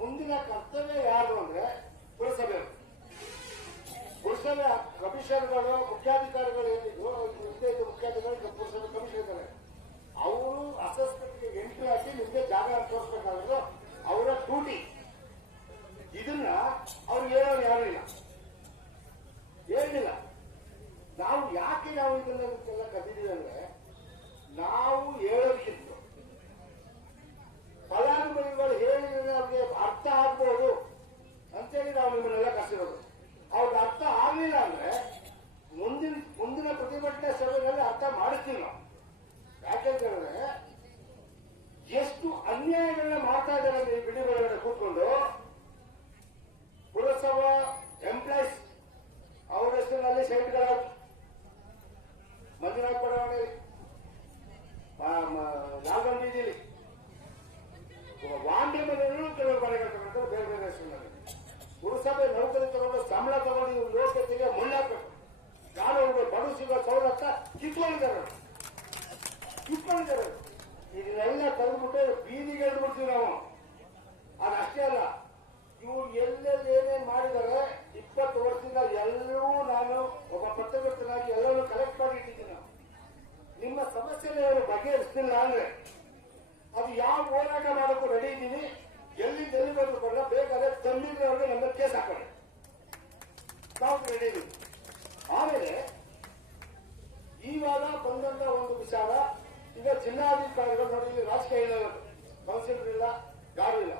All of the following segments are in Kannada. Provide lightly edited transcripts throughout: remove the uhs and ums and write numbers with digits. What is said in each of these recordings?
ಮುಂದಿನ ಕರ್ತವ್ಯ ಯಾರು ಅಂದ್ರೆ ಪುರಸಭೆ. ಪುರಸಭೆ ಕಮಿಷನರ್ಗಳು, ಮುಖ್ಯಾಧಿಕಾರಿಗಳು ಏನಿದ್ರು, ಹಿಂದೆ ಮುಖ್ಯಾಧಿಕಾರಿ ಪುರಸಭೆ ಕಮಿಷನರ್ ಅವರು ಅಸೆಸ್ಮೆಂಟ್ಗೆ ಎಂಟ್ರಿ ಹಾಕಿ ನಿಮ್ಗೆ ಜಾಗ ತೋರಿಸಬೇಕಾದ್ರು ಅವರ ಡ್ಯೂಟಿ. ಇದನ್ನ ಅವ್ರು ಹೇಳೋರು ಯಾರು ಹೇಳಿಲ್ಲ. ನಾವು ಯಾಕೆ ನಾವು ಇದನ್ನೆಲ್ಲ ಕದ್ದಿದ್ದೀವಿ ಅಂದ್ರೆ, ನಾವು ಹೇಳೋದಕ್ಕಿಂತ ಫಲಾನುಭವಿಗಳು ಹೇಳಿದ್ರೆ ಅವ್ರಿಗೆ ಅರ್ಥ ಆಗ್ಬೋದು ಅಂತೇಳಿ ನಾವು ನಿಮ್ಮನ್ನೆಲ್ಲ ಕಸಿರೋದು. ಅವ್ರಿಗೆ ಅರ್ಥ ಆಗ್ಲಿಲ್ಲ ಅಂದ್ರೆ ಮುಂದಿನ ಪ್ರತಿಭಟನೆ ಸಭೆಯಲ್ಲಿ ಅರ್ಥ ಮಾಡಿಸ್ತೀವಿ ನಾವು. ಯಾಕೆಂತಂದ್ರೆ ಎಷ್ಟು ಅನ್ಯಾಯಗಳನ್ನ ಮಾಡ್ತಾ ಇದ್ದಾರೆ ಅಂದ್ರೆ, ಬಿಡಿ ಒಳಗಡೆ ಕೂತ್ಕೊಂಡು ಪುರಸಭಾ ಎಂಪ್ಲಾಯ್ಸ್ ಅವರ ಹೆಸರಿನಲ್ಲಿ ಸೈಟ್ಗಳ ಮಂಜುನಾಥ್ ಬಡಾವಣೆಯಲ್ಲಿ, ಲಾಲ್ಬಾಗ್ ಬೀದಿಲಿ, ವಾಂಡೆ ಮನೆಯಲ್ಲೂ ಕೆಲವು ಮನೆಗಳು ತಗೊಂಡು ಬೇರೆ ಬೇರೆ ಹೆಸರಿನಲ್ಲಿ ಪುರಸಭೆ ನೌಕರಿ ತಗೊಂಡು ಸಂಬಳ ತಗೊಂಡು ಲೋಕತೆಗೆ ಮುಳ್ಳಾಕಬೇಕು. ಕಾನೂನು ಬಡು ಸಿಗೋ ಸೌಲಭ್ಯ ಕಿತ್ಕೊಂಡಿದ್ದಾರೆ. ಇದನ್ನೆಲ್ಲ ತಂದ್ಬಿಟ್ಟು ಬೀದಿಗೆ ಎದ್ಬಿಡ್ತೀವಿ ನಾವು. ಅದಷ್ಟೇ ಅಲ್ಲ, ಇವ್ರು ಎಲ್ಲೆಲ್ಲಿ ಏನೇನ್ ಮಾಡಿದ್ದಾರೆ 20 ವರ್ಷದಿಂದ ಎಲ್ಲವೂ ನಾನು ಒಬ್ಬ ಪತ್ರಕರ್ತನಾಗಿ ಎಲ್ಲವೂ ಕಲೆಕ್ಟ್ ಮಾಡಿ ಇಟ್ಟಿದ್ದೀನಿ. ನಿಮ್ಮ ಸಮಸ್ಯೆನ ಅವರು ಬಗೆಹರಿಸ್ತಿಲ್ಲ ಅಂದ್ರೆ ಅದು ಯಾವ ಹೋರಾಟ ಮಾಡೋಕ್ಕೂ ರೆಡಿ ಇದ್ದೀನಿ. ಎಲ್ಲಿ ಬಂದು ಕೊಡಲ್ಲ, ಬೇಕಾದ್ರೆ ತಂದಿದ್ರೆ ಅವ್ರಿಗೆ ನಮ್ಮ ಕೇಸ್ ಹಾಕೊಳ್ಳಿ, ನಾವು ರೆಡಿ ಇದ್ದೀವಿ. ಆಮೇಲೆ ಇವಾಗ ಬಂದಂತ ಒಂದು ವಿಚಾರ, ಈಗ ಜಿಲ್ಲಾಧಿಕಾರಿಗಳು ನೋಡಿ, ಇಲ್ಲಿ ರಾಜಕೀಯ ಇಲ್ಲ, ಕೌನ್ಸಿಲರ್ ಇಲ್ಲ, ಯಾರು ಇಲ್ಲ.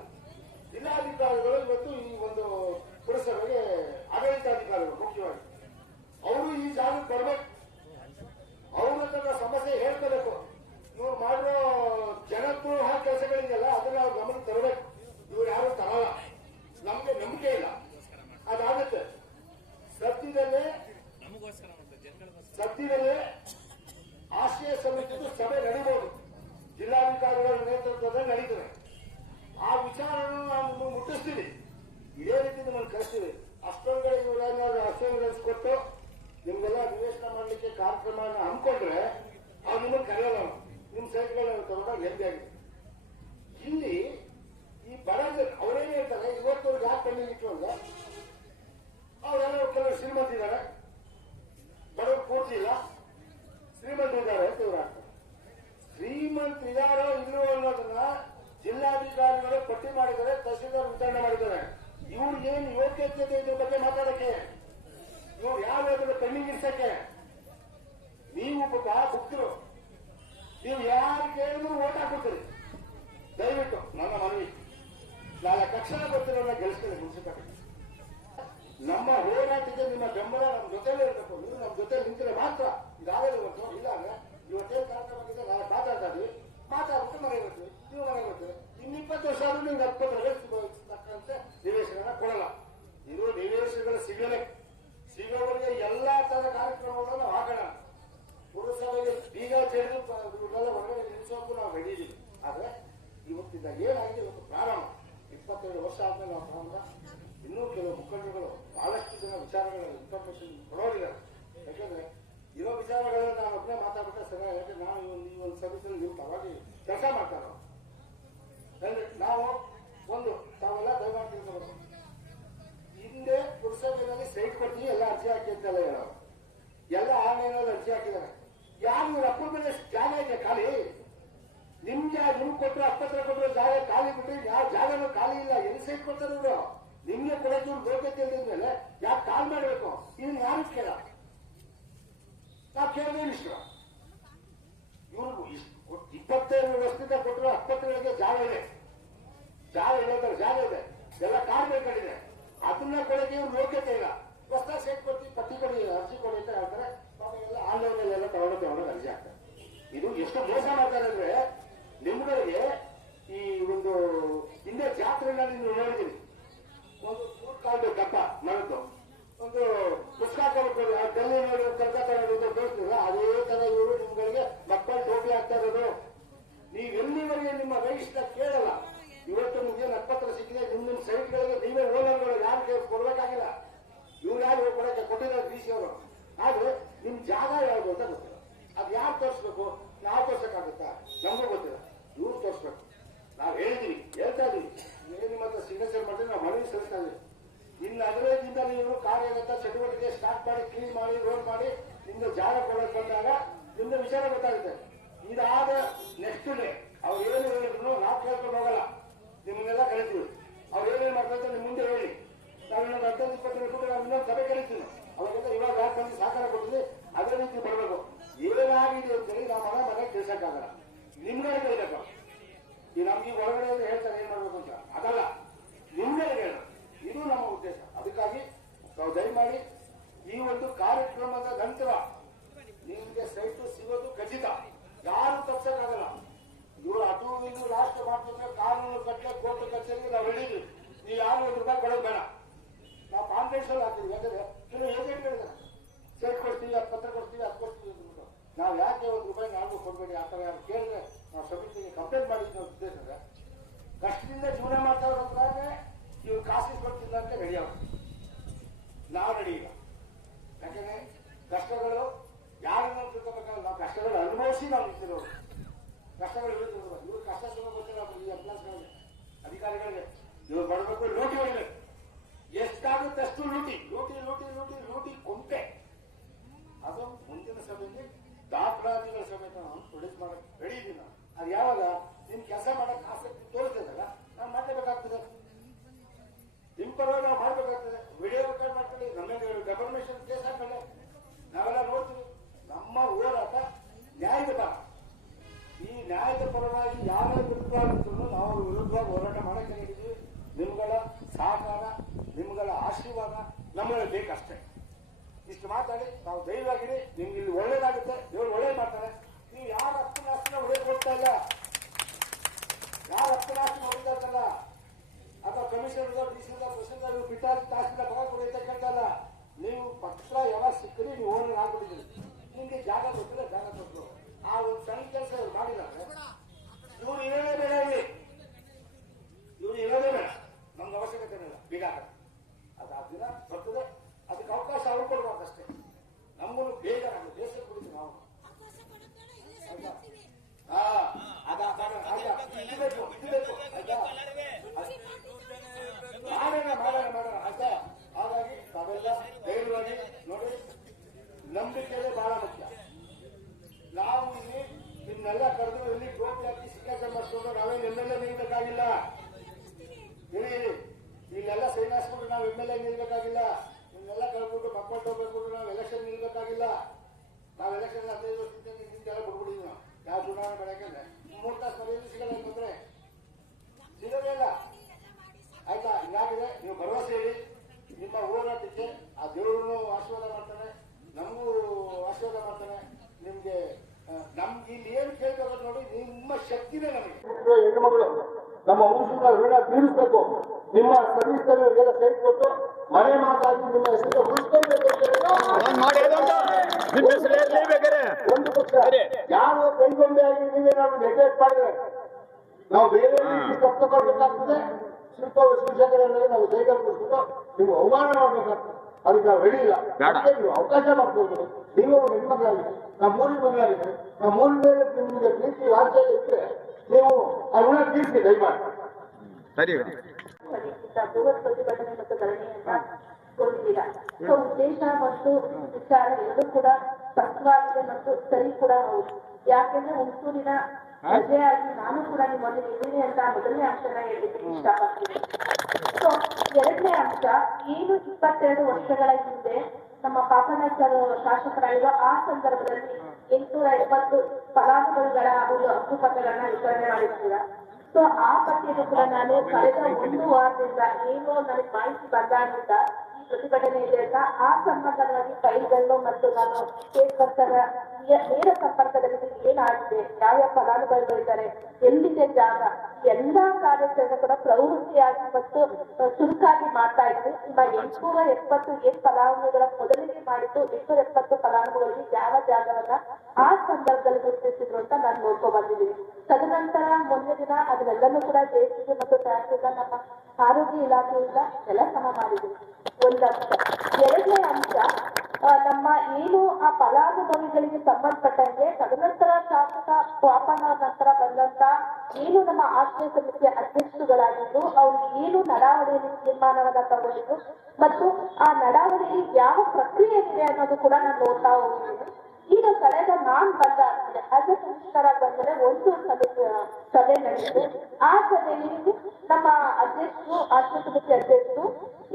ಜಿಲ್ಲಾಧಿಕಾರಿಗಳು ಇವತ್ತು ಈ ಒಂದು ಪುರಸಭೆಗೆ ಆಡಳಿತಾಧಿಕಾರಿಗಳು ಮುಖ್ಯವಾಗಿ ಅವರು ಈ ಜಾಗಕ್ಕೆ ಬರಬೇಕು. ಅವ್ರ ಹತ್ರ ಸಮಸ್ಯೆ ಹೇಳ್ಕೋಬೇಕು. ನೀವು ಮಾಡಿರೋ ಜನದ್ರೋಹ ಕೆಲಸಗಳಿದೆಯಲ್ಲ ಅದನ್ನ ಅವ್ರ ಗಮನಕ್ಕೆ ತರಬೇಕು. ಇವ್ರು ಯಾರು ತರಲ್ಲ, ನಮ್ಗೆ ನಂಬಿಕೆ ಇಲ್ಲ. ಅದಾಗುತ್ತೆ. ಸದ್ಯದಲ್ಲೇ ಆಶ್ರಯ ಸಮಿತಿದು ಸಭೆ ನಡೀಬಹುದು. ಜಿಲ್ಲಾಧಿಕಾರಿಗಳ ನೇತೃತ್ವದಲ್ಲಿ ನಡೀತದೆ. ಆ ವಿಚಾರವನ್ನು ನಾವು ಮುಟ್ಟಿಸ್ತೀವಿ. ಇದೇ ರೀತಿ ನಿಮ್ಮನ್ನು ಕಳಿಸ್ತೀವಿ. ಅಷ್ಟೊಂದ್ಗಡೆ ಇವರೇನಾದ್ರು ಅಷ್ಟೊಂದು ಕೊಟ್ಟು ನಿಮ್ಗೆಲ್ಲ ನಿವೇಶನ ಮಾಡಲಿಕ್ಕೆ ಕಾರ್ಯಕ್ರಮವನ್ನು ಹಮ್ಮಿಕೊಂಡ್ರೆ ಅವ್ರು ನಿಮ್ಮನ್ನು ಕರೆಯೋಲ್ಲ. ನಿಮ್ಮ ಸೈಟ್ಗಳನ್ನ ತಗೊಂಡಾಗ ಎಲ್ಲಿ ಆಗಿದೆ. ಇಲ್ಲಿ ಈ ಬಡ ಅವರೇನು ಹೇಳ್ತಾರೆ, ಇವತ್ತವ್ರಿಗೆ ಯಾಕೆ ಪೆಂಡಿಂಗ್ ಇಟ್ಟು ಅಂದ್ರೆ ಅವರೆಲ್ಲ ಕೆಲವರು ಶ್ರೀಮಂತಿದ್ದಾರೆ, ಬಡವರು ಪೂರ್ತಿ ಇಲ್ಲ, ಶ್ರೀಮಂತರಿದ್ದಾರೆ ಅಂತ ಇವ್ರು ಆಗ್ತಾರೆ. ಶ್ರೀಮಂತರಿದ್ದಾರೋ ಇಲ್ಲೋ ಅನ್ನೋದನ್ನ ಜಿಲ್ಲಾಧಿಕಾರಿಗಳು ಪಟ್ಟಿ ಮಾಡಿದ್ದಾರೆ, ತಹಸೀಲ್ದಾರ್ ವಿತರಣೆ ಮಾಡಿದ್ದಾರೆ. ಇವ್ರಿಗೇನು ಯೋಗ್ಯತೆ ಇದ್ರ ಬಗ್ಗೆ ಮಾತಾಡಕ್ಕೆ, ಇವ್ರು ಯಾವ ಪೆಂಡಿಂಗ್ ಇರ್ಸಕ್ಕೆ. ನೀವು ಭಕ್ತರು, ನೀವು ಯಾರು ಕೇಳಿದ್ರು ಓಟ್ ಹಾಕುತ್ತೀರಿ. ದಯವಿಟ್ಟು ನನ್ನ ಮನವಿ, ನಾಳೆ ತಕ್ಷಣ ಗೊತ್ತಿರೋನ್ನ ಗೆಲ್ಲಿಸ್ತೀನಿ. ಮುನ್ಸಿಪಾಲಿಟಿ ನಮ್ಮ ಹೋರಾಟಕ್ಕೆ ನಿಮ್ಮ ಬೆಂಬಲ ನಮ್ಮ ಜೊತೆಲೇ ಇರಬೇಕು. ನೀವು ನಮ್ಮ ಜೊತೆ ನಿಂತರೆ ಮಾತ್ರ ಇದಾಗಲೇ ಗೊತ್ತು. ಇಲ್ಲ ಅಂದ್ರೆ ಇವತ್ತೇನು ಕಾರ್ಯಕ್ರಮ ಆಗಿದೆ, ನಾಳೆ ಮಾತಾಡ್ತಾ ಇದ್ವಿ, ಮಾತಾಡ್ಬಿಟ್ಟು ಮನೆಗೆ ಬರ್ತೀವಿ, ನೀವು ಮನೆಗೆ ಬರ್ತೀವಿ. ಇನ್ನು 20 ವರ್ಷ ಆದ್ರೂ ನಿಮ್ಗೆ 20 ತಕ್ಕಂತೆ ನಿವೇಶನ ಕೊಡಲ್ಲ. ಇದು ನಿವೇಶನಗಳು ಸಿಗೋವರೆಗೆ ಎಲ್ಲಾ ತರದ ಕಾರ್ಯಕ್ರಮಗಳನ್ನು ನಾವು ಹಾಕೋಣ. ಪುರಸಭೆಗೆ ಬೀಗ ಚೆಲ್ಲು ಹೊರಗಡೆ ನಿಲ್ಲಿಸೋಕ್ಕೂ ನಾವು ರೆಡಿ ಇದೀವಿ. ಆದ್ರೆ ಇವತ್ತಿಂದ ಏನಾಗಿದೆ, ಇವತ್ತು ಪ್ರಾರಂಭ 22 ವರ್ಷ ಆದ್ಮೇಲೆ ನಾವು ಪ್ರಾರಂಭ. ಇನ್ನೂ ಕೆಲವು ಮುಖಂಡರುಗಳು ಬಹಳಷ್ಟು ಜನ ವಿಚಾರಗಳ ಇನ್ಫಾರ್ಮೇಶನ್ ಕೊಡೋರಿದ್ದಾರೆ. ಯಾಕಂದ್ರೆ ಇರೋ ವಿಚಾರಗಳನ್ನ ನಾನು ಒಬ್ಬನೇ ಮಾತಾಡ್ಬಿಟ್ರೆ ಸರಿ. ಯಾಕಂದ್ರೆ ನಾನು ಈ ಒಂದು ಸರ್ವಿಸಲ್ಲಿ ನೀವು ತವಾಗಿ ಕೆಲಸ ಮಾಡ್ತಾರೋ ನಾವು ಒಂದು ತಾವೆಲ್ಲ ದಯಮಾಡಿ ತಿಳ್ಕೊಬೇಕು. ಹಿಂದೆ ಪುರಸಭೆಯಲ್ಲಿ ಸೈಟ್ ಕೊಡ್ತೀವಿ, ಎಲ್ಲ ಅರ್ಜಿ ಹಾಕಿ ಅಂತೆಲ್ಲ ಹೇಳೋರು. ಎಲ್ಲ ಆನ್ಲೈನಲ್ಲಿ ಅರ್ಜಿ ಹಾಕಿದ್ದಾರೆ. ಯಾರು ಇವ್ರ ಅಪ್ಪ ಮೇಲೆ ಜಾಗ ಇದೆ ಖಾಲಿ, ನಿಮ್ಗೆ ನಿಮ್ಗೆ ಕೊಟ್ಟರು ಆಸ್ಪತ್ರೆ ಕೊಟ್ಟರು ಜಾಗ ಖಾಲಿ ಬಿಟ್ಟು ಯಾವ ಜಾಗನೂ ಖಾಲಿ ಇಲ್ಲ. ಎಲ್ಲಿ ಸೈಟ್ ಕೊಡ್ತಾರೆ ಇವರು? ನಿಮ್ಗೆ ಕೊಡೋದು ಯೋಗ್ಯತೆ ಇಲ್ಲದ್ಮೇಲೆ ಯಾಕೆ ಕಾಲ್ ಮಾಡಬೇಕು? ಇದನ್ನ ಯಾರು ಕೇಳ? ನಾವು ಕೇಳಿದ್ರೆ ಇಷ್ಟ. ಇವ್ರು 25 ವರ್ಷದಿಂದ ಕೊಟ್ಟರು ಆಸ್ಪತ್ರೆಗಳಿಗೆ ಜಾಗ ಇದೆ, ಜಾಗ ಇದೆ, ಎಲ್ಲ ಕಾರ್ ಬೇಕಾಗಿದೆ. ಅದನ್ನ ಕೊಡಕ್ಕೆ ಇವ್ರು ಯೋಗ್ಯತೆ ಇಲ್ಲ. ಹೊಸ ಸೈಟ್ ಕೊಡ್ತೀವಿ, ಪಟ್ಟಿ ಕೊಡಿ, ಅರ್ಜಿ ಕೊಡಿ ಅಂತ ಹೇಳ್ತಾರೆ. ಎಲ್ಲ ಆನ್ಲೈನ್ ತಗೊಂಡು ಅರ್ಜಿ ಹಾಕ್ತಾರೆ. ಇದು ಎಷ್ಟು ಮೋಸ ಮಾಡ್ತಾರೆ ಅಂದ್ರೆ, ನಿಮ್ಗಳಿಗೆ ಈ ಒಂದು ಹಿಂದೆ ಜಾತ್ರೆಯಲ್ಲಿ ನೀವು ನೋಡಿದೀನಿ, ಒಂದು ಫುಡ್ ಕಾರ್ಡ್ ಡಬ್ಬ ಮರದ್ದು ಒಂದು ಪುಸ್ತಕ ಕೊಡ್ಬೋದು. ಡೆಲ್ಲಿ ನೋಡಿ ಕಲ್ಕತ್ತಾ ನೋಡಿ ತೋರಿಸ್ತಿಲ್ಲ. ಅದೇ ತರ ಇವರು ನಿಮ್ಗಳಿಗೆ ಮಕ್ಕಳು ಟೋಪಿ ಆಗ್ತಾ ಇರೋದು. ನೀವೆಲ್ಲಿವರೆಗೆ ನಿಮ್ಮ ವಯಸ್ಸನ್ನ ಕೇಳಲ್ಲ. ಇವತ್ತು ನಿಮ್ಗೆ ನಕ್ಷತ್ರ ಸಿಕ್ಕಿದೆ, ನಿಮ್ಮ ಸೈಟ್ಗಳಿಗೆ ನೀವೇ ಓನರ್ಗಳು ಯಾರು ಕೊಡ್ಬೇಕಾಗಿಲ್ಲ. ಇವ್ರು ಯಾರು ಕೊಡಕ್ಕೆ ಕೊಟ್ಟಿದ್ದಾರೆ ಡಿ ಸಿ ಅವರು. ಆದ್ರೆ ನಿಮ್ ಜಾಗ ಯಾವುದು ಅಂತ ಗೊತ್ತಿಲ್ಲ. ಅದು ಯಾರು ತೋರಿಸ್ಬೇಕು? ನಾವು ತೋರ್ಸಕ್ಕಾಗುತ್ತಾ? ನಮಗೂ ಗೊತ್ತಿಲ್ಲ. ಇವ್ರು ತೋರಿಸ್ಬೇಕು. ನಾವು ಹೇಳ್ತಾ ಇದೀವಿ. ಇವರು ಕಾರ್ಯಗತ ಚಟುವಟಿಕೆ ಸ್ಟಾರ್ಟ್ ಮಾಡಿ ಕ್ಲೀನ್ ಮಾಡಿ ರೋಡ್ ಮಾಡಿ ನಿಮ್ಗೆ ಜಾಗ ಕೊಡೋಕೆ ಬಂದಾಗ ನಿಮ್ಗೆ ವಿಚಾರ ಗೊತ್ತಾಗುತ್ತೆ. ಇದಾದ ನೆಕ್ಸ್ಟ್ ಡೇ ಅವ್ರು ಏನು ಹೇಳಿದ್ರು ನಾವು ಕೇಳ್ಕೊಂಡು ಹೋಗಲ್ಲ, ನಿಮ್ಮನ್ನೆಲ್ಲ ಕರಿತೀವಿ. ಅವ್ರು ಏನೇನು ಮಾಡ್ತಾರೆ ನಿಮ್ ಮುಂದೆ ಹೇಳಿ, ನಾವು ಇನ್ನೊಂದು 15-20 ಬಿಟ್ಟು ನಾವು ಇನ್ನೊಂದು ಸಭೆ ಕರಿತೀವಿ. ಅವಾಗೆಲ್ಲ ಇವಾಗ ಯಾರು ಬಂದು ಸಹಕಾರ ಕೊಟ್ಟಿದ್ವಿ ಅದೇ ರೀತಿ ಬರಬೇಕು. ಏನಾಗಿದೆ ಅಂತೇಳಿ ನಾವು ಮನೆ ತಿಳಿಸಕ್ಕಾಗಲ್ಲ, ನಿಮ್ಗೆ ಕೇಳಬೇಕು. ಈ ನಮ್ಗೆ ಹೊರಗಡೆ ಹೇಳ್ತಾರೆ ಏನ್ ಮಾಡ್ಬೇಕು ಅಂತ, ಅದಲ್ಲ ನಿಮ್ಗೆ ಹೇಳ. ಇದು ನಮ್ಮ ಉದ್ದೇಶ. ಅದಕ್ಕಾಗಿ ನಾವು ದಯಮಾಡಿ ಈ ಒಂದು ಕಾರ್ಯಕ್ರಮದ ನಂತರ ನಿಮ್ಗೆ ಸೈಟ್ ಸಿಗೋದು ಖಚಿತ, ಯಾರು ತಪ್ಸಕ್ಕಾಗಲ್ಲ. ಇವರು ಅದು ಇದು ರಾಷ್ಟ್ರ ಮಾಡ್ತಿದ್ರೆ ಕಾನೂನು ಕಟ್ಟಲೆ ಕೋರ್ಟ್ ಕಚೇರಿಗೆ ನಾವು ಹೇಳಿದ್ವಿ, ನೀವು ಯಾರು ₹1 ಕೊಡೋದು ಬೇಡ, ನಾವು ಕಾನ್ಫಿಡೆನ್ಸ್ ಹಾಕ್ತೀವಿ. ಯಾಕಂದ್ರೆ ಕೆಲವು ಏಜೆಂಟ್ಗಳಿದ್ದಾರೆ, ಸೈಟ್ ಕೊಡ್ತೀವಿ, 10 ಪತ್ರ ಕೊಡ್ತೀವಿ, 10 ಕೊಡ್ತೀವಿ ಅಂದ್ಬಿಟ್ಟು ನಾವು ಯಾಕೆ ₹1 ಯಾರಿಗೂ ಕೊಡ್ಬೇಡಿ ಆ ಥರ ಯಾರು ಕೇಳಿದ್ರೆ ನಾವು ಸಮಿತಿಗೆ ಕಂಪ್ಲೇಂಟ್ ಮಾಡಿದ್ವಿ. ಉದ್ದೇಶ ಅಂದ್ರೆ ಕಷ್ಟದಿಂದ ಜೀವನ ಮಾಡ್ತಾವ್ರೆ ಇವ್ರು ಕಾಸು ಕೊಡ್ತಿಲ್ಲ ಅಂತ ರೆಡಿ ಆಗ್ತೀವಿ, ನಾವು ರೆಡಿ ಇಲ್ಲ. ಯಾಕಂದ್ರೆ ಕಷ್ಟಗಳು ಯಾರನ್ನ ತಿಳ್ಕೋಬೇಕಾದ್ರೆ ನಾವು ಕಷ್ಟಗಳು ಅನುಭವಿಸಿ ನಾವು ನಿಂತಿರೋರು. ಕಷ್ಟಗಳು ಇವ್ರು ಕಷ್ಟ ಸುಖ ಗೊತ್ತಿಲ್ಲ. ಈ ಎಂಪ್ಲಾಯ್ಸ್ಗಳಿಗೆ ಅಧಿಕಾರಿಗಳಿಗೆ ಇವ್ರು ಬರಬೇಕು, ಲೂಟಿ ಹೊಡಿಬೇಕು, ಎಷ್ಟಾಗುತ್ತೆ ಅಷ್ಟು ಲೂಟಿ ಲೂಟಿ ಲೂಟಿ ಲೂಟಿ ಲೂಟಿ ಕೊಂಟೆ. ಅದು ಮುಂದಿನ ಸಭೆಯಲ್ಲಿ ದಾಖಲಾತಿಗಳ ಸಮೇತ ನಾವು ಪ್ರೊಡ್ಯೂಸ್ ಮಾಡಕ್ ರೆಡಿ ಇದ್ದೀವಿ. ನಾವು ಅದು ಯಾವಾಗ ನಿಮ್ ಕೆಲಸ ಮಾಡಕ್ ಆಸಕ್ತಿ ತೋರಿಸಿದಾಗ ನಾವು ಮಾಡಲೇಬೇಕಾಗ್ತದೆ, ನಿಮ್ ಪರವಾಗಿ ನಾವು ಮಾಡ್ಬೇಕಾಗ್ತದೆ. ವಿಡಿಯೋ ರೆಕಾರ್ಡ್ ಮಾಡ್ಕೊಳ್ಳಿ, ನಮಗೆ ಡೆಫರ್ಮೇಷನ್ ಕೇಸ್ ಹಾಕಲ್ಲ, ನಾವೆಲ್ಲ ನೋಡ್ತೀವಿ. ನಮ್ಮ ಹೋರಾಟ ನ್ಯಾಯದ ಪರ. ಈ ನ್ಯಾಯದ ಪರವಾಗಿ ಯಾರ ವಿರುದ್ಧವಾಗಿದ್ರು ನಾವು ವಿರುದ್ಧವಾಗಿ ಹೋರಾಟ ಮಾಡಕ್ಕೆ ಹೇಳಿದ್ವಿ. ನಿಮ್ಗಳ ಸಹಕಾರ, ನಿಮ್ಗಳ ಆಶೀರ್ವಾದ ನಮ್ಮಲ್ಲಿ ಬೇಕಷ್ಟೇ. ಇಷ್ಟು ಮಾತಾಡಿ ನಾವು ಧೈರ್ಯವಾಗಿರಿ. ನಿಮ್ಗೆ ಇಲ್ಲಿ ಒಳ್ಳೇದಾಗುತ್ತೆ, ಇವ್ರು ಒಳ್ಳೇದು ಮಾಡ್ತಾರೆ. ನೀವು ಯಾರ ಹಕ್ಕುನಾಸ್ತಿನ ಹೊಡೆಯಕ್ಕೆ ಹೋಗ್ತಾ ಇಲ್ಲ, ಯಾರ ಹಕ್ಕುನಾಸ್ತಿನ ಹೊಡಿತಾ ಇರ್ತಲ್ಲ, ಅಥವಾ ಕಮಿಷನರ್ ಡಿಸಿದ ತಹಸೀಲ್ದಾರ್ ಬಿಟ್ಟಾದ ತಹಸೀಲ್ದಾರ್ ಪರ ಕೊಡೈತೆ ಕೇಳ್ತಲ್ಲ. ನೀವು ಪತ್ರ ಯಾವಾಗ ಸಿಕ್ಕರಿ ನೀವು ಓನರ್ ಆಗ್ಬಿಟ್ಟಿದ್ದೀರಿ, ನಿಮ್ಗೆ ಜಾಗ ಗೊತ್ತಿಲ್ಲ, ಜಾಗ ಕೊಟ್ಟು ಆ ಒಂದು ಸಣ್ಣ ಕೆಲಸ ಇವ್ರು ಮಾಡಿದ್ದಾರೆ. ಇವ್ರು ಇರೋದೇ ಬೇಡ, ಇಲ್ಲಿ ಇವ್ರು ಇರೋದೇ ಬೇಡ, ನಮ್ಗೆ ಅವಶ್ಯಕತೆ ಇಲ್ಲ. ಬೀಗ ಅದು ಆ ದಿನ ಬರ್ತದೆ, ಅದಕ್ಕೆ ಅವಕಾಶ ಅವ್ರು ಕೊಡ್ಬೇಕಷ್ಟೇ. ನಮ್ಮನ್ನು ಬೇಗ ದೇಶಕ್ಕೆ ಬಿಡ್ತೀವಿ ನಾವು. ಮಾಡೋಣ ಆಯ್ತಾ. ಹಾಗಾಗಿ ತಾವೆಲ್ಲ ಧೈರ್ಯವಾಗಿ ನೋಡಿ, ನಂಬಿಕೆಯೇ ಬಹಳ ಮುಖ್ಯ. ನಾವು ಇಲ್ಲಿ ನಿಮ್ನೆಲ್ಲ ಕರೆದು ಇಲ್ಲಿ ಟೋಪಿ ಹಾಕಿ ಸಿಗ್ನೇಚರ್ ಮಾಡಿಸ್ಕೊಂಡು ನಾವೇನು MLA ನಿಲ್ಬೇಕಾಗಿಲ್ಲ. ಹೇಳಿ ಇಲ್ಲೆಲ್ಲ ಸೈನ್ ಹಾಸ್ಬಿಟ್ಟು ನಾವು MLA ನಿಲ್ಬೇಕಾಗಿಲ್ಲ. ನಿಮ್ನೆಲ್ಲ ಕಳ್ಬಿಟ್ಟು ಮಕ್ಕಳು ತಗೋಬೇಕು, ನಾವು ಎಲೆಕ್ಷನ್ ನಿಲ್ಬೇಕಾಗಿಲ್ಲ. ನಾವು ಎಲೆಕ್ಷನ್ 15 ವರ್ಷದಿಂದ ನಿಂತೆಲ್ಲ ಬಿಟ್ಬಿಟ್ಟಿದ್ವಿ. ನಾವು ಯಾವ ಚುನಾವಣೆ ಬೆಳಕಂದ್ರೆ 3 ತಾಸು ಮನೆಯಲ್ಲಿ ಸಿಗಲ್ಲ ಅಂತಂದ್ರೆ ಸಿಗೋದೇ ಇಲ್ಲ. ಆಯ್ತಾ, ಹಿಂಗಾಗಿದೆ. ನೀವು ಭರವಸೆ ಹೇಳಿ, ನಿಮ್ಮ ಹೋರಾಟಕ್ಕೆ ಆ ದೇವರು ಆಶೀರ್ವಾದ ಮಾಡ್ತಾನೆ, ನಮಗೂ ಆಶೀರ್ವಾದ ಮಾಡ್ತಾನೆ. ನಿಮ್ಗೆ ನಮ್ಗೆ ಇಲ್ಲಿ ಏನು ಕೇಳ್ಬೇಕು ನೋಡಿ, ನಿಮ್ಮ ಶಕ್ತಿನೇ ನಮಗೆ. ಹೆಣ್ಣುಮಗಳು ನಮ್ಮ ವಂಶದ ಋಣ ತೀರಿಸಬೇಕು. ನಿಮ್ಮ ಸರ್ವಿಸ್ಗೆಲ್ಲ ಸೈಟ್ ಕೊಟ್ಟು ಮನೆ ಮಾತಾಡಿ ನಿಮ್ಮ ಹೆಸರು ಉಳಿಸ್ಕೊಳ್ಬೇಕು. ಒಂದು ಪಕ್ಷ ಯಾರು ಕೈಗೊಂಬೆ ಆಗಿ ನೀವೇ ನಾವು ನೆಗ್ಲೆಕ್ಟ್ ಮಾಡಿದ್ರೆ ನಾವು ಬೇರೆ ತಪ್ಪು ತಗೊಳ್ಬೇಕಾಗ್ತದೆ. ಶಿಲ್ಪ ಶಿಕ್ಷಕರಲ್ಲಿ ನಾವು ಸೈಕಲ್ ಕೊಡ್ಬಿಟ್ಟು ನೀವು ಅವಮಾನ ಮಾಡ್ಬೇಕಾಗ್ತದೆ. ಅದಕ್ಕೆ ನಾವು ರೆಡಿ ಇಲ್ಲ. ನೀವು ಅವಕಾಶ ಮಾಡ್ಕೊಳ್ಬೋದು. ನೀವು ಹೆಣ್ಮಕ್ಳಾಗಿದೆ, ನಮ್ಮೂರಿಗೆ ಮಗಳಾಗಿದೆ, ನಮ್ಮೂರಿನ ಮೇಲೆ ನಿಮಗೆ ಪ್ರೀತಿ ವಾತ್ಸಲ್ಯ ಇದ್ರೆ ನೀವು ಅದನ್ನ ತೀರಿಸಿ ದಯಮಾಡಿ. ಬೃಹತ್ ಪ್ರತಿಭಟನೆ ಮತ್ತು ಧರಣಿಯನ್ನ ಕೊಟ್ಟಿದ್ದೀರಾ. ಸೊ ಉದ್ದೇಶ ಮತ್ತು ವಿಚಾರ ಎರಡೂ ಕೂಡ ಸ್ಪಷ್ಟವಾಗಿದೆ ಮತ್ತು ಸರಿ ಕೂಡ ಹೌದು. ಯಾಕೆಂದ್ರೆ ಹುಣಸೂರಿನ ಪ್ರಜೆಯಾಗಿ ನಾನು ಕೂಡ ನಿಮ್ಮೊಂದಿಗೆ ಇದ್ದೀನಿ ಅಂತ ಮೊದಲನೇ ಅಂಶನ ಹೇಳಲಿಕ್ಕೆ ಇಷ್ಟಪಡ್ತೀನಿ. ಸೊ ಎರಡನೇ ಅಂಶ ಏನು, 22 ವರ್ಷಗಳ ಹಿಂದೆ ನಮ್ಮ ಪಾಪನಾಚಾರ್ಯ ಶಾಸಕರಾಗಿರುವ ಆ ಸಂದರ್ಭದಲ್ಲಿ 870 ಫಲಾನುಭವಿಗಳ ಒಂದು ಹಕ್ಕುಪತ್ರಗಳನ್ನ ವಿತರಣೆ ಮಾಡಿರ್ತೀರ. ಸೊ ಆ ಪಟ್ಟಿಯನ್ನು ಕೂಡ ನಾನು ಕಳೆದ 1 ವಾರದಿಂದ ಏನು ನನಗೆ ಮಾಹಿತಿ ಬಂದಾಗಿಂದ ಈ ಪ್ರತಿಭಟನೆ ಇದೆ ಅಂತ ಆ ಸಂಬಂಧವಾಗಿ ಫೈಲ್ಗಳನ್ನು ಮತ್ತು ನಾನು ಸ್ಟೇಟ್ ವರ್ಕರ ನೇರ ಸಂಪರ್ಕದಲ್ಲಿ ಏನಾಗಿದೆ, ಯಾವ ಫಲಾನುಭವಿಗಳಿದ್ದಾರೆ, ಎಲ್ಲಿದೆ ಜಾಗ, ಎಲ್ಲಾ ಕಾರ್ಯಾಚರಣೆ ಕೂಡ ಪ್ರವೃತ್ತಿಯಾಗಿ ಮತ್ತು ಚುರುಕಾಗಿ ಮಾಡ್ತಾ ಇದ್ವಿ. ನಿಮ್ಮ 870 ಏನ್ ಫಲಾನುಭವಿಗಳ ಮೊದಲಿಗೆ ಮಾಡಿದ್ದು 870 ಫಲಾನುಭವಿಗಳಿಗೆ ಯಾವ ಜಾಗವನ್ನ ಆ ಸಂದರ್ಭದಲ್ಲಿ ಗುರುತಿಸಿದ್ರು ಅಂತ ನಾನು ನೋಡ್ಕೊ ಬಂದಿದ್ದೀನಿ. ತದನಂತರ ಮೊನ್ನೆ ದಿನ ಅದನ್ನೆಲ್ಲನೂ ಕೂಡ ಜೆಸಿಬಿ ಮತ್ತು ಟ್ಯಾಕ್ಸ್ ನಮ್ಮ ಆರೋಗ್ಯ ಇಲಾಖೆಯಿಂದ ಎಲ್ಲ ಸಹ ಮಾಡಿದ್ದೀವಿ. ಒಂದು ಅಂಶ. ಎರಡನೇ ಅಂಶ, ನಮ್ಮ ಏನು ಆ ಫಲಾನುಭವಿಗಳಿಗೆ ಸಂಬಂಧಪಟ್ಟಂಗೆ ತದನಂತರ ಶಾಸಕ ಪಾಪಣ್ಣ ನಂತರ ಬಂದಂತ ಏನು ನಮ್ಮ ಆಶ್ರಯ ಸಮಿತಿಯ ಅಧ್ಯಕ್ಷರುಗಳಾಗಿದ್ದು ಅವ್ರು ಏನು ನಡಾವಳಿಯಲ್ಲಿ ತೀರ್ಮಾನವನ್ನ ತಗೊಂಡಿದ್ದು ಮತ್ತು ಆ ನಡಾವಳಿಯಲ್ಲಿ ಯಾವ ಪ್ರಕ್ರಿಯೆ ಇದೆ ಅನ್ನೋದು ಕೂಡ ನಾನು ನೋಡ್ತಾ ಹೋಗಿದ್ದೀನಿ. ಈಗ ಕಳೆದ ನಾನ್ ಬಂದಾದ್ಮೇಲೆ ಅದೇ ಕಮಿಷನರ್ ಆಗಿ ಬಂದ್ರೆ ಒಂದು ಸಭೆ ನಡೆಯಿತು. ಆ ಸಭೆಯಲ್ಲಿ ನಮ್ಮ ಅಧ್ಯಕ್ಷರು ಆಶ್ರಯ ಸಮಿತಿ ಅಧ್ಯಕ್ಷರು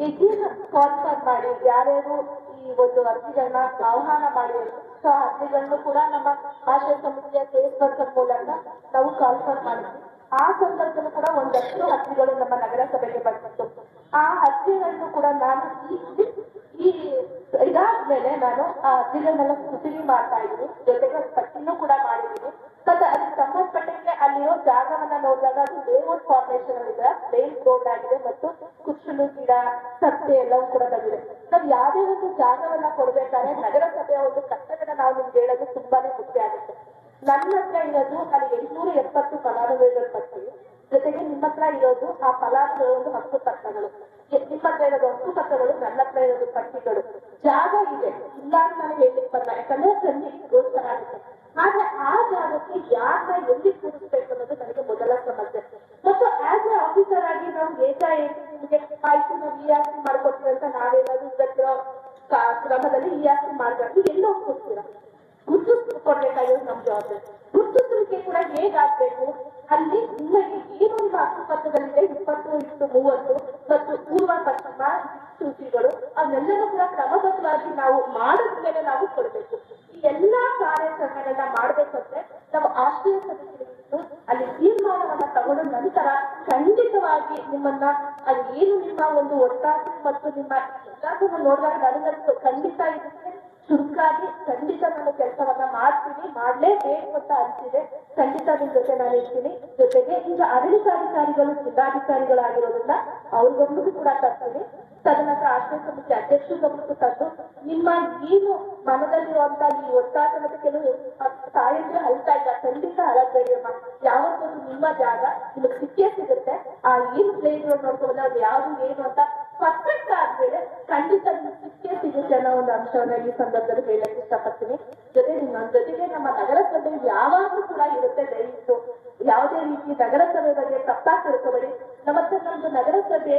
ಈಗಿನ ಕಾನ್ಫರ್ ಮಾಡಿ ಯಾರ್ಯಾರು ಈ ಒಂದು ಅರ್ಜಿಗಳನ್ನ ಆಹ್ವಾನ ಮಾಡಿ ಸೊ ಅರ್ಜಿಗಳನ್ನು ಕೂಡ ನಮ್ಮ ಆಶ್ರಯ ಸಮಿತಿಯ ಕೇಸ್ ವರ್ಕರ್ ಮೂಲಕ ನಾವು ಕಾನ್ಫರ್ ಮಾಡಿದ್ವಿ. ಆ ಸಂದರ್ಭದಲ್ಲೂ ಕೂಡ ಒಂದಷ್ಟು ಅರ್ಜಿಗಳು ನಮ್ಮ ನಗರಸಭೆಗೆ ಬಂದಿತ್ತು. ಆ ಅರ್ಜಿಗಳನ್ನು ಕೂಡ ನಾನು ಇದಾದ್ಮೇಲೆ ನಾನು ಆ ಅರ್ಜಿಗಳನ್ನೆಲ್ಲ ಸುದ್ದಿ ಮಾಡ್ತಾ ಇದ್ದೀನಿ, ಜೊತೆಗೆ ಪಟ್ಟಿನೂ ಕೂಡ ಮಾಡಿದ್ದೀನಿ. ಮತ್ತೆ ಅದಕ್ಕೆ ಸಂಬಂಧಪಟ್ಟಂಗೆ ಅಲ್ಲಿರೋ ಜಾಗವನ್ನ ನೋಡಿದಾಗ ಅದು ಲೇಔಟ್ ಫಾರ್ಮೇಶನ್ ಅಲ್ಲಿ ಇದೆ, ಪ್ಲೇನ್ ರೋಡ್ ಆಗಿದೆ ಮತ್ತು ಕುಚ್ಚಲು ಗಿಡ ಸತ್ತೆ ಎಲ್ಲವೂ ಕೂಡ ಬಂದಿದೆ. ನಾವು ಯಾವುದೇ ಒಂದು ಜಾಗವನ್ನ ಕೊಡ್ಬೇಕಾದ್ರೆ ನಗರಸಭೆಯ ಒಂದು ಕರ್ತವ್ಯನ ನಾವು ನಿಮ್ಗೆ ಹೇಳೋದು ತುಂಬಾನೇ ಮುಖ್ಯ ಆಗುತ್ತೆ. ನನ್ನ ಹತ್ರ ಇರೋದು ಅಲ್ಲಿ 870 ಫಲಾನುಭವಿಗಳ ಪಟ್ಟಿ, ಜೊತೆಗೆ ನಿಮ್ಮ ಹತ್ರ ಇರೋದು ಆ ಫಲಾನುಭವಿಗಳ ಒಂದು ಹಕ್ಕು ಪತ್ರಗಳು, ನಿಮ್ಮ ಹತ್ರ ಇರೋದು ಹಕ್ಕು ಪತ್ರಗಳು, ನನ್ನ ಹತ್ರ ಇರೋದು ಪಟ್ಟಿಗಳು. ಜಾಗ ಇದೆ ಇಲ್ಲ ಅಂತ ನಾನು ಹೇಳಲಿಕ್ಕೆ ಬರಲ್ಲ, ಯಾಕಂದ್ರೆ ಖಂಡಿತ ಗೋಚರ ಆಗುತ್ತೆ. ಆದ್ರೆ ಆ ಜಾಗಕ್ಕೆ ಯಾರನ್ನ ಎಲ್ಲಿ ಕೂರಿಸ್ಬೇಕು ಅನ್ನೋದು ನನಗೆ ಮೊದಲ ಸಮಸ್ಯೆ. ಮತ್ತು ಆಸ್ ಎ ಆಫೀಸರ್ ಆಗಿ ನಾವು ಏಕಾಏಕಿ ನಿಮಗೆ ಆಯ್ತು ನಾವು ಈ ಆಸ್ತಿ ಮಾಡ್ಕೊಡ್ತೀವಿ ಅಂತ ನಾವೇನಾದ್ರು ಇವತ್ತಿರೋ ಕ್ರಮದಲ್ಲಿ ಈ ಆಸ್ತಿ ಮಾಡ್ಕೊಂಡು ಎಲ್ಲೋ ಕೂರ್ತೀರಾ, ಗುರುತಿಸ್ಕೊಡ್ಬೇಕಾಗಿರೋದು ನಮ್ಮ ಜವಾಬ್ದಾರಿ. ಗುರುತಿಸುವಿಕೆ ಕೂಡ ಹೇಗಾಗ್ಬೇಕು, ಅಲ್ಲಿ ನಿಮಗೆ ಏನು ನಿಮ್ಮ ಹಕ್ಕುಪತ್ರದಲ್ಲಿದೆ 20x30 ಮತ್ತು ಪೂರ್ವ ಪಶ್ಚಿಮ ಸೂಚಿಗಳು ಅವನ್ನೆಲ್ಲರೂ ಕೂಡ ಕ್ರಮಬದ್ಧವಾಗಿ ನಾವು ಮಾಡಿದ್ಮೇಲೆ ನಾವು ಕೊಡಬೇಕು. ಈ ಎಲ್ಲಾ ಕಾರ್ಯಾಚರಣೆಗಳನ್ನ ಮಾಡ್ಬೇಕಂದ್ರೆ ನಾವು ಆಶ್ರಯ ಸಮಿತಿಗಳಿದ್ದು ಅಲ್ಲಿ ತೀರ್ಮಾನವನ್ನ ತಗೊಂಡ ನಂತರ ಖಂಡಿತವಾಗಿ ನಿಮ್ಮನ್ನ ಅದು ಏನು ನಿಮ್ಮ ಒಂದು ಒತ್ತಾಸೆ ಮತ್ತು ನಿಮ್ಮ ಒತ್ತಾಸವನ್ನು ನೋಡಿದಾಗ ನನಗಂತೂ ಖಂಡಿತ ಇದಕ್ಕೆ ಚುರುಕಾಗಿ ಖಂಡಿತ ನಾನು ಕೆಲಸವನ್ನ ಮಾಡ್ತೀನಿ, ಮಾಡ್ಲೇಬೇಕು ಅಂತ ಅನ್ಸಿದೆ. ಖಂಡಿತ ನಿಮ್ ಜೊತೆ ನಾನು ಇರ್ತೀನಿ. ಜೊತೆಗೆ ಈಗ ಆಡಳಿತಾಧಿಕಾರಿಗಳು ಜಿಲ್ಲಾಧಿಕಾರಿಗಳಾಗಿರೋದ್ರಿಂದ ಅವ್ರ ಗಮನಕ್ಕೂ ಕೂಡ ತರ್ತೀನಿ. ತದನಂತರ ಆಶ್ರಯ ಸಮಿತಿ ಅಧ್ಯಕ್ಷರ ಗಮನಕ್ಕೂ ತಂದು ನಿಮ್ಮ ಏನು ಮನದಲ್ಲಿರುವಂತ ಈ ಒತ್ತಾಸ ಮತ್ತೆ ಕೆಲವು ತಾಯಂದ್ರೆ ಅಳ್ತಾ ಇಲ್ಲ, ಖಂಡಿತ ಅಳಬೇಡಿ ಅಮ್ಮ, ಯಾವತ್ತೊಂದು ನಿಮ್ಮ ಜಾಗ ನಿಮಗೆ ಸಿಕ್ಕೇ ಸಿಗುತ್ತೆ. ಆ ಏನು ಪ್ಲೇಸ್ ನೋಡ್ಕೊಂಡು ಅದು ಯಾವ್ದು ಏನು ಅಂತ ಪರ್ಫೆಕ್ಟ್ ಆದ್ಮೇಲೆ ಖಂಡಿತ ನಿಮ್ಗೆ ಸಿಕ್ಕೇ ಸಿಗುತ್ತೆ ಅನ್ನೋ ಒಂದು ಅಂಶವನ್ನ ಈ ಸಂದರ್ಭದಲ್ಲಿ ಹೇಳಕ್ ಇಷ್ಟಪಡ್ತೀನಿ. ಜೊತೆಗೆ ನಮ್ಮ ನಗರಸಭೆ ಯಾವಾಗಲೂ ಕೂಡ ಇರುತ್ತೆ. ದಯವಿಟ್ಟು ಯಾವುದೇ ರೀತಿ ನಗರಸಭೆ ಬಗ್ಗೆ ತಪ್ಪಾಗಿ ತಿಳ್ಕೊಬೇಡಿ. ನಮ್ಮದು ನಗರಸಭೆ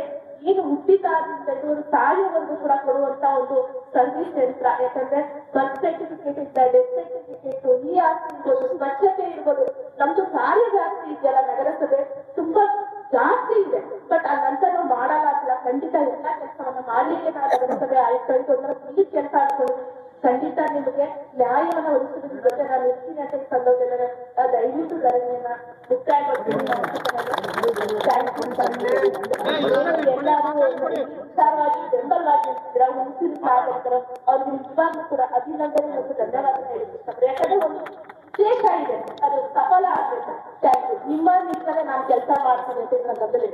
ಏನು ಹುಟ್ಟಿದಾದ್ರಿಂದ ಒಂದು ಸಾಯವರೆಗೂ ಕೂಡ ಕೊಡುವಂತ ಒಂದು ಸರ್ವಿಸ್ ಯಂತ್ರ. ಯಾಕಂದ್ರೆ ಬರ್ತ್ ಸರ್ಟಿಫಿಕೇಟ್ ಇಂದ ಡೆತ್ ಸರ್ಟಿಫಿಕೇಟ್, ಈ ಆಸ್ತಿ ಇರ್ಬೋದು, ಸ್ವಚ್ಛತೆ ಇರ್ಬೋದು, ನಮ್ದು ಕಾರ್ಯವ್ಯಾಪ್ತಿ ಇದೆಯಲ್ಲ ನಗರಸಭೆ ತುಂಬಾ ಜಾಸ್ತಿ ಇದೆ. ಬಟ್ ಆ ನಂತರ ಮಾಡಲ್ಲ ಅಂತ ಖಂಡಿತ ಎಲ್ಲ ಕೆಲಸವನ್ನ ಮಾಡ್ಲಿಕ್ಕೆ ನಾವು ನಗರಸಭೆ ಆಯುಕ್ತರಿಗೆ ಒಂದರ ಇಲ್ಲಿ ಕೆಲಸ ಅನ್ಕೊಂಡು ಖಂಡಿತ ನಿಮಗೆ ನ್ಯಾಯವನ್ನ ಒದಗಿಸೋದ್ರ ಜೊತೆ ನಾನು ಇರ್ತೀನಿ ಅಂತ ಈ ಸಂದರ್ಭದಲ್ಲಿ ದಯವಿಟ್ಟು ಧರಣಿಯನ್ನ ಮುಕ್ತಾಯಗೊಳಿಸ್ತೀನಿ. ಎಲ್ಲರೂ ವಿಚಾರವಾಗಿ ಬೆಂಬಲವಾಗಿ ಇರ್ತೀರ, ಹುಣಸಿನ ಸಾಗಿರ್ತಾರ, ಅವ್ರಿಗೆ ನಿಜವಾಗ್ಲೂ ಕೂಡ ಅಭಿನಂದನೆ ಮತ್ತು ಧನ್ಯವಾದ ಹೇಳಲಿಕ್ಕೆ ಇಷ್ಟಪಡ್ತೀನಿ. ಯಾಕಂದ್ರೆ ಒಂದು ಉದ್ದೇಶ ಇದೆ, ಅದು ಸಫಲ ಆಗ್ಬೇಕು. Thank you. ನಿಮ್ಮ ನಿಟ್ಟಿನಲ್ಲಿ ನಾನು ಕೆಲಸ ಮಾಡ್ತೀನಿ ಅಂತ ಈ ಸಂದರ್ಭದಲ್ಲಿ